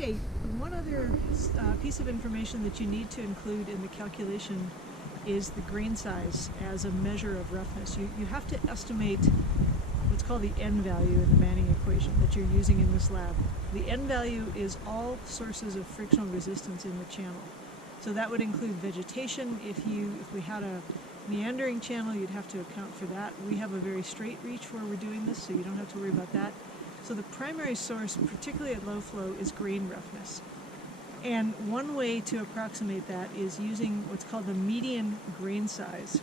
Okay, one other piece of information that you need to include in the calculation is the grain size as a measure of roughness. You have to estimate what's called the N value in the Manning equation that you're using in this lab. The N value is all sources of frictional resistance in the channel. So that would include vegetation. If we had a meandering channel, you'd have to account for that. We have a very straight reach where we're doing this, so you don't have to worry about that. So the primary source, particularly at low flow, is grain roughness. And one way to approximate that is using what's called the median grain size.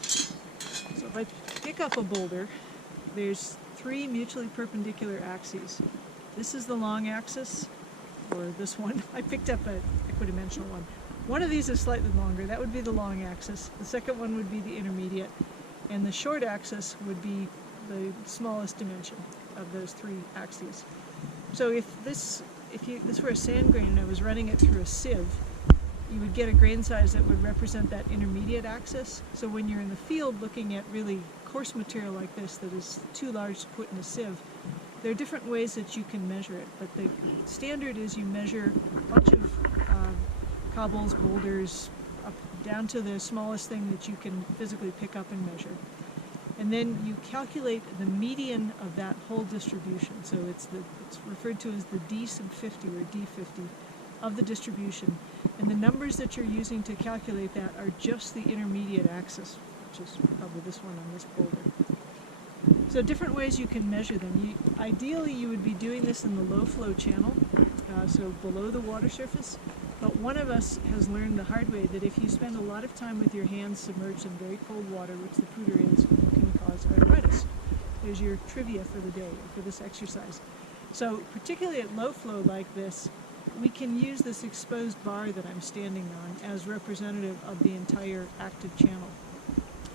So if I pick up a boulder, there's three mutually perpendicular axes. This is the long axis, or this one. I picked up an equidimensional one. One of these is slightly longer. That would be the long axis. The second one would be the intermediate. And the short axis would be the smallest dimension of those three axes. So if this were a sand grain and I was running it through a sieve, you would get a grain size that would represent that intermediate axis. So when you're in the field looking at really coarse material like this that is too large to put in a sieve, there are different ways that you can measure it, but the standard is you measure a bunch of cobbles, boulders, up down to the smallest thing that you can physically pick up and measure. And then you calculate the median of that whole distribution. So it's referred to as the D sub 50 or D50 of the distribution. And the numbers that you're using to calculate that are just the intermediate axis, which is probably this one on this boulder. So different ways you can measure them. Ideally, you would be doing this in the low flow channel, so below the water surface. But one of us has learned the hard way that if you spend a lot of time with your hands submerged in very cold water, which the pooter is, you can cause arthritis. There's your trivia for the day, for this exercise. So particularly at low flow like this, we can use this exposed bar that I'm standing on as representative of the entire active channel.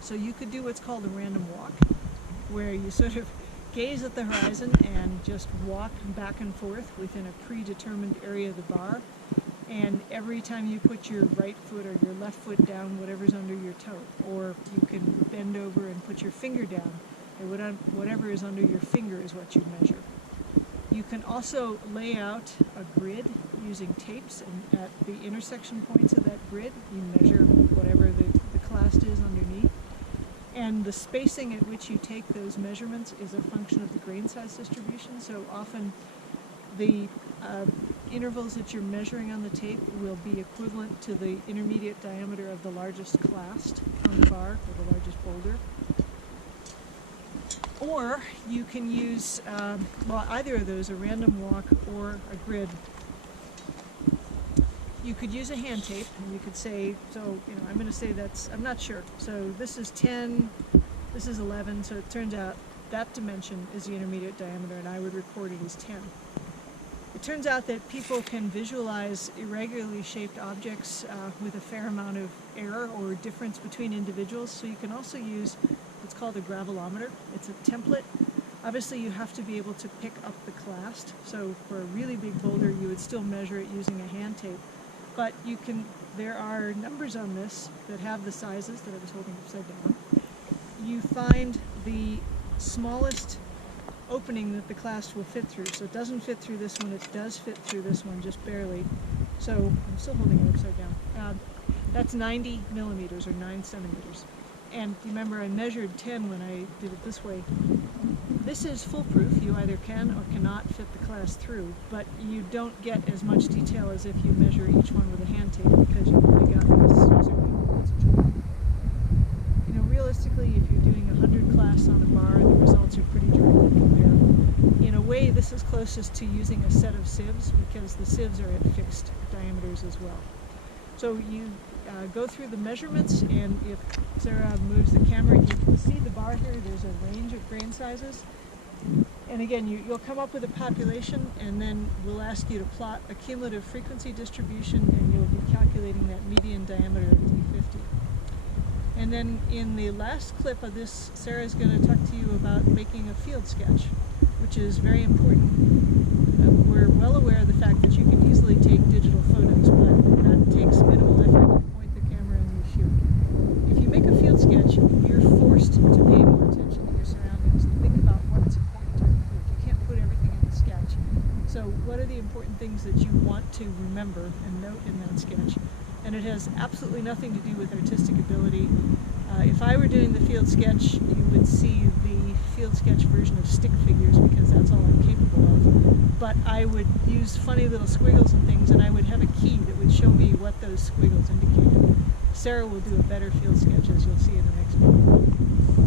So you could do what's called a random walk, where you sort of gaze at the horizon and just walk back and forth within a predetermined area of the bar. And every time you put your right foot or your left foot down, whatever's under your toe, or you can bend over and put your finger down, and whatever is under your finger is what you measure. You can also lay out a grid using tapes, and at the intersection points of that grid, you measure whatever the clast is underneath. And the spacing at which you take those measurements is a function of the grain size distribution. So often the intervals that you're measuring on the tape will be equivalent to the intermediate diameter of the largest clast on the bar, or the largest boulder. Or you can use, well, either of those, a random walk or a grid. You could use a hand tape, and you could say, so, you know, I'm going to say I'm not sure. So this is 10, this is 11, so it turns out that dimension is the intermediate diameter, and I would record it as 10. It turns out that people can visualize irregularly shaped objects with a fair amount of error or difference between individuals, so you can also use what's called a gravelometer. It's a template. Obviously you have to be able to pick up the clast, so for a really big boulder you would still measure it using a hand tape. But there are numbers on this that have the sizes that I was holding upside down. You find the smallest opening that the clast will fit through. So it doesn't fit through this one, it does fit through this one just barely. So I'm still holding it upside down. That's 90 millimeters or 9 centimeters. And remember, I measured 10 when I did it this way. This is foolproof. You either can or cannot fit the clast through, but you don't get as much detail as if you measure each one with a hand tape, because you've only got this certain. You know, realistically, if you're doing 100 clasts on a bar, the results are pretty directly comparable. In a way, this is closest to using a set of sieves, because the sieves are at fixed diameters as well. So you go through the measurements, and if Sarah moves the camera, you can see the bar here. There's a range of grain sizes. And again, you'll come up with a population, and then we'll ask you to plot a cumulative frequency distribution, and you'll be calculating that median diameter of D50. And then in the last clip of this, Sarah's going to talk to you about making a field sketch, which is very important. We're well aware of the fact that you can easily take digital photos, but that takes minimal effort. You point the camera and you shoot. If you make a field sketch, you're forced to pay more attention to your surroundings, to think about what's important to include. You can't put everything in the sketch. So what are the important things that you want to remember and note in that sketch? And it has absolutely nothing to do with artistic ability. If I were doing the field sketch, you would see the field sketch version of stick figures because that's all I'm capable of. But I would use funny little squiggles and things, and I would have a key that would show me what those squiggles indicated. Sarah will do a better field sketch, as you'll see in the next video.